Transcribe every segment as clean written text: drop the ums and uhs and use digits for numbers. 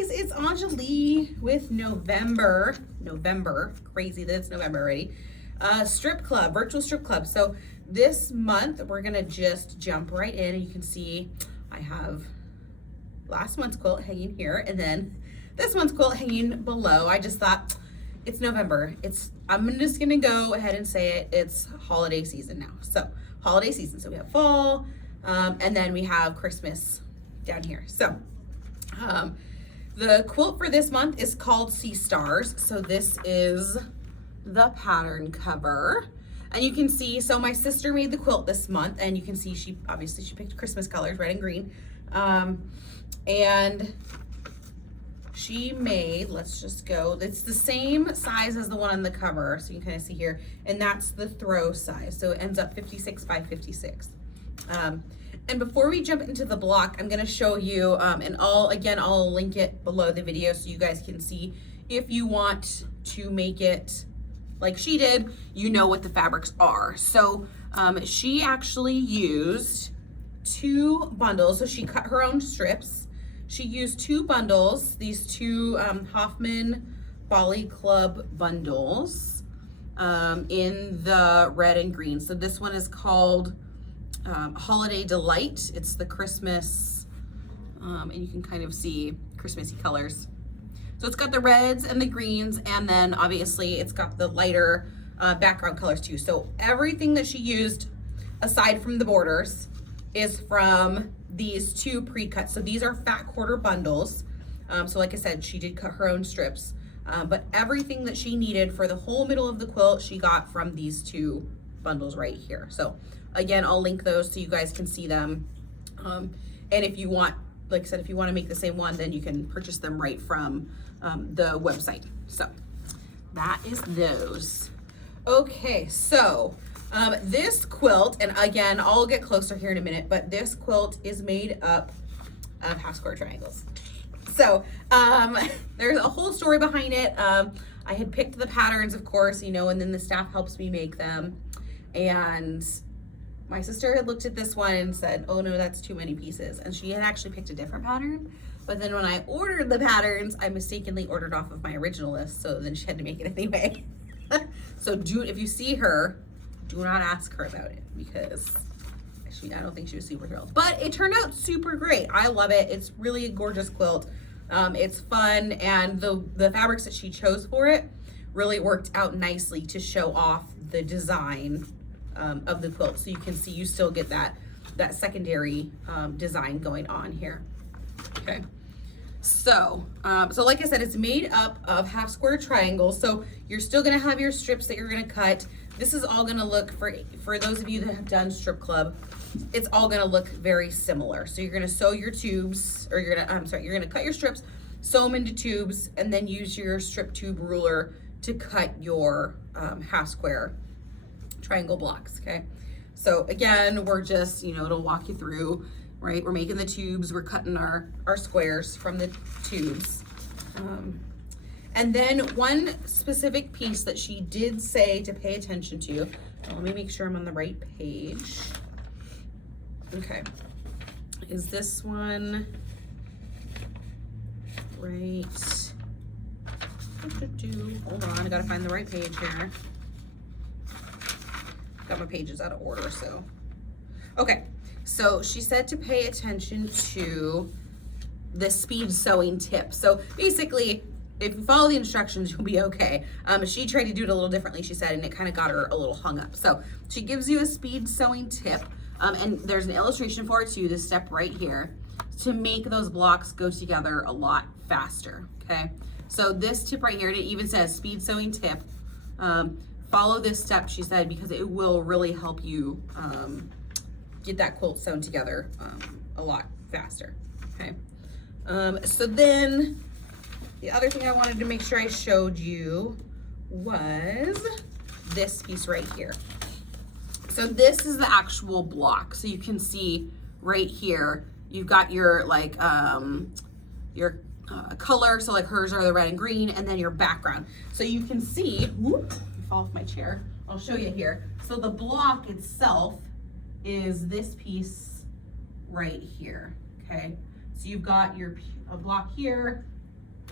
guys, it's Anjali with November, crazy that it's November already, strip club, virtual strip club. So this month we're gonna just jump right in, and you can see I have last month's quilt hanging here and then this month's quilt hanging below. I just thought it's November. I'm just gonna go ahead and say it, it's holiday season now. So holiday season, so we have fall, and then we have Christmas down here. So the quilt for this month is called Sea Stars. So this is the pattern cover. And you can see, so my sister made the quilt this month, and you can see she picked Christmas colors, red and green. And she made, let's just go, it's the same size as the one on the cover, so you can kind of see here, and that's the throw size. So it ends up 56 by 56. And before we jump into the block, I'm gonna show you, and I'll link it below the video so you guys can see if you want to make it like she did, you know what the fabrics are. So she actually used 2 bundles. So she cut her own strips. She used 2 bundles, these 2 Hoffman Bolly Club bundles in the red and green. So this one is called Holiday Delight. It's the Christmas, and you can kind of see Christmassy colors. So it's got the reds and the greens, and then obviously it's got the lighter background colors too. So everything that she used, aside from the borders, is from these 2 pre-cuts. So these are fat quarter bundles. So like I said, she did cut her own strips, but everything that she needed for the whole middle of the quilt, she got from these 2 bundles right here. So again, I'll link those so you guys can see them. And if you want, like I said, if you want to make the same one, then you can purchase them right from the website. So that is those. Okay, so this quilt, and again, I'll get closer here in a minute, but this quilt is made up of half square triangles. So there's a whole story behind it. I had picked the patterns, of course, you know, and then the staff helps me make them. And my sister had looked at this one and said, oh no, that's too many pieces. And she had actually picked a different pattern. But then when I ordered the patterns, I mistakenly ordered off of my original list. So then she had to make it anyway. So if you see her, do not ask her about it, because I don't think she was super thrilled. But it turned out super great. I love it. It's really a gorgeous quilt. It's fun, and the fabrics that she chose for it really worked out nicely to show off the design of the quilt. So you can see you still get that secondary design going on here. Okay. So like I said, it's made up of half square triangles. So you're still gonna have your strips that you're gonna cut. This is all gonna look, for those of you that have done strip club, it's all gonna look very similar. So you're gonna sew your tubes, or you're gonna cut your strips, sew them into tubes, and then use your strip tube ruler to cut your half square triangle blocks, okay? So again, we're just, it'll walk you through, right? We're making the tubes, we're cutting our squares from the tubes. And then one specific piece that she did say to pay attention to, let me make sure I'm on the right page. Okay, is this one right? Hold on, I gotta find the right page here. Got my pages out of order, so. Okay, so she said to pay attention to the speed sewing tip. So basically, if you follow the instructions, you'll be okay. She tried to do it a little differently, she said, and it kind of got her a little hung up. So she gives you a speed sewing tip, and there's an illustration for it too, this step right here, to make those blocks go together a lot faster, okay? So this tip right here, and it even says speed sewing tip. Follow this step, she said, because it will really help you get that quilt sewn together a lot faster, okay? So then, the other thing I wanted to make sure I showed you was this piece right here. So this is the actual block. So you can see right here, you've got your color. So like hers are the red and green, and then your background. So you can see, whoop, I fall off my chair. I'll show you here. So the block itself is this piece right here, okay? So you've got a block here,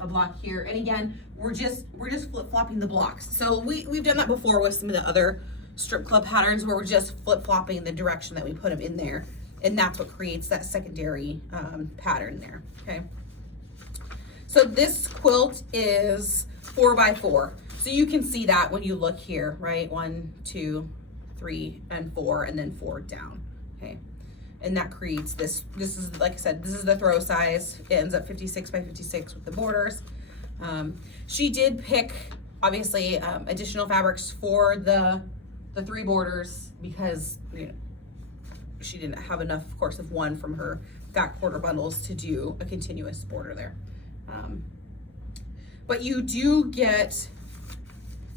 a block here. And again, we're just flip-flopping the blocks. So we've done that before with some of the other strip club patterns where we're just flip-flopping the direction that we put them in there. And that's what creates that secondary pattern there, okay? So this quilt is 4x4. So you can see that when you look here, right? 1, 2, 3, and 4, and then 4 down, okay? And that creates this is, like I said, this is the throw size. It ends up 56 by 56 with the borders. She did pick, obviously, additional fabrics for the 3 borders because, you know, she didn't have enough, of course, of one from her fat quarter bundles to do a continuous border there. But you do get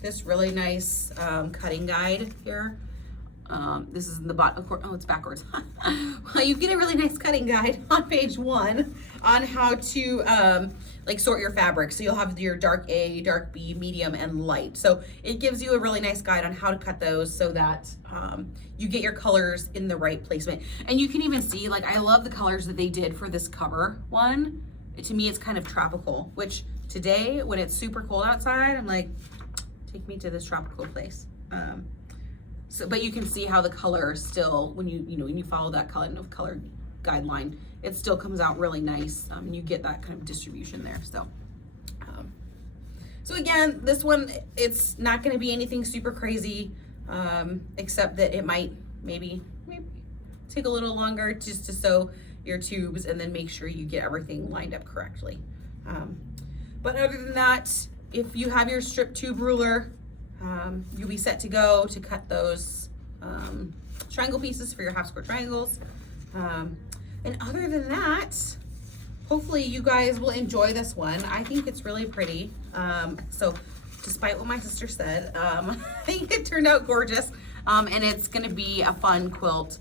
this really nice cutting guide here. This is in the bottom, of course, oh, it's backwards. Well, you get a really nice cutting guide on page 1 on how to like sort your fabric. So you'll have your dark A, dark B, medium, and light. So it gives you a really nice guide on how to cut those so that you get your colors in the right placement. And you can even see, like, I love the colors that they did for this cover one. To me, it's kind of tropical, which today, when it's super cold outside, I'm like, take me to this tropical place. So, but you can see how the color still, when you follow that color guideline, it still comes out really nice. You get that kind of distribution there. So again, this one, it's not going to be anything super crazy, except that it might maybe take a little longer just to sew your tubes and then make sure you get everything lined up correctly. But other than that, if you have your strip tube ruler, you'll be set to go to cut those triangle pieces for your half square triangles. And other than that, hopefully you guys will enjoy this one. I think it's really pretty. So despite what my sister said, I think it turned out gorgeous. And it's gonna be a fun quilt.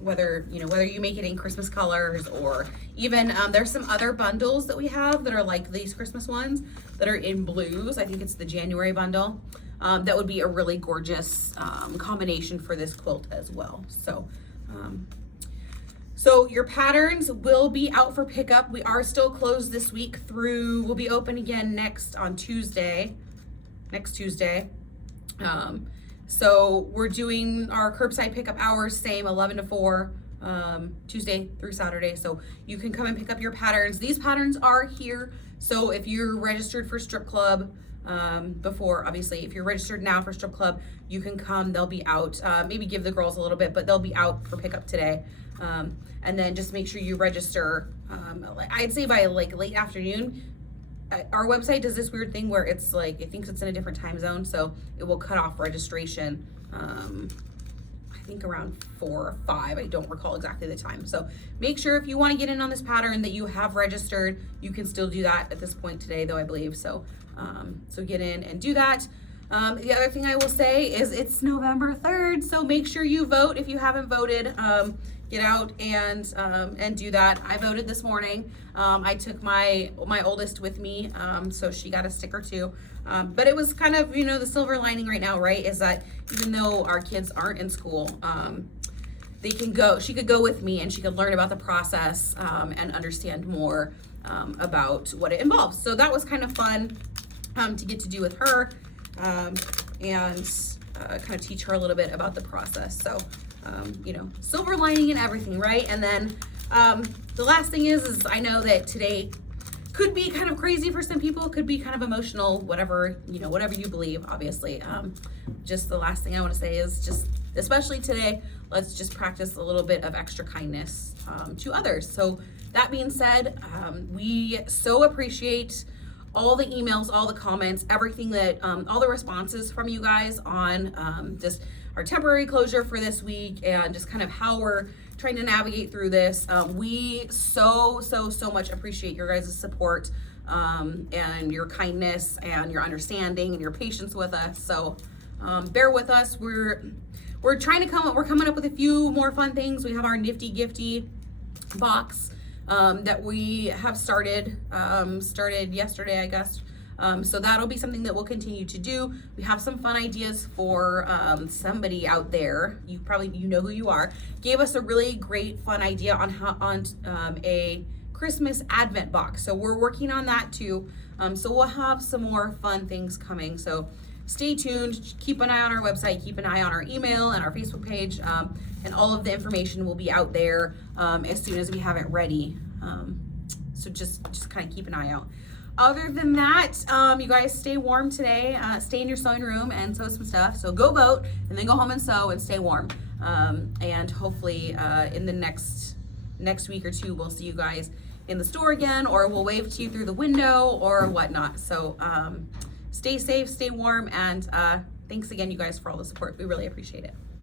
Whether you make it in Christmas colors or even there's some other bundles that we have that are like these Christmas ones that are in blues. I think it's the January bundle. That would be a really gorgeous combination for this quilt as well. So your patterns will be out for pickup. We are still closed this week through, we'll be open again next Tuesday. So we're doing our curbside pickup hours, same 11 to 4, Tuesday through Saturday. So you can come and pick up your patterns. These patterns are here. So if you're registered for Strip Club before, obviously, if you're registered now for Strip Club, you can come, they'll be out. Maybe give the girls a little bit, but they'll be out for pickup today. And then just make sure you register, I'd say by like late afternoon. Our website does this weird thing where it's like, it thinks it's in a different time zone, so it will cut off registration, I think around 4 or 5, I don't recall exactly the time. So make sure if you want to get in on this pattern that you have registered. You can still do that at this point today, though, I believe. So get in and do that. The other thing I will say is it's November 3rd, so make sure you vote if you haven't voted. Get out and do that. I voted this morning. I took my oldest with me, so she got a sticker too. But it was kind of, the silver lining right now, right, is that even though our kids aren't in school, she could go with me and she could learn about the process and understand more about what it involves. So that was kind of fun to get to do with her and kind of teach her a little bit about the process. So silver lining and everything, right? And then the last thing is I know that today could be kind of crazy for some people, could be kind of emotional, whatever you believe, obviously. Just the last thing I want to say is just, especially today, let's just practice a little bit of extra kindness to others. So that being said, we so appreciate all the emails, all the comments, everything that, all the responses from you guys on just our temporary closure for this week and just kind of how we're trying to navigate through this. We so much appreciate your guys' support and your kindness and your understanding and your patience with us. So bear with us. We're coming up with a few more fun things. We have our Nifty Gifty box that we have started yesterday, I guess. So that'll be something that we'll continue to do. We have some fun ideas for somebody out there. You know who you are. Gave us a really great fun idea on a Christmas Advent box. So we're working on that too. So we'll have some more fun things coming. So stay tuned, keep an eye on our website, keep an eye on our email and our Facebook page, and all of the information will be out there as soon as we have it ready. So just kind of keep an eye out. Other than that, you guys stay warm today, stay in your sewing room and sew some stuff. So go vote and then go home and sew and stay warm. And hopefully in the next week or two, we'll see you guys in the store again, or we'll wave to you through the window or whatnot. So stay safe, stay warm, and thanks again, you guys, for all the support. We really appreciate it.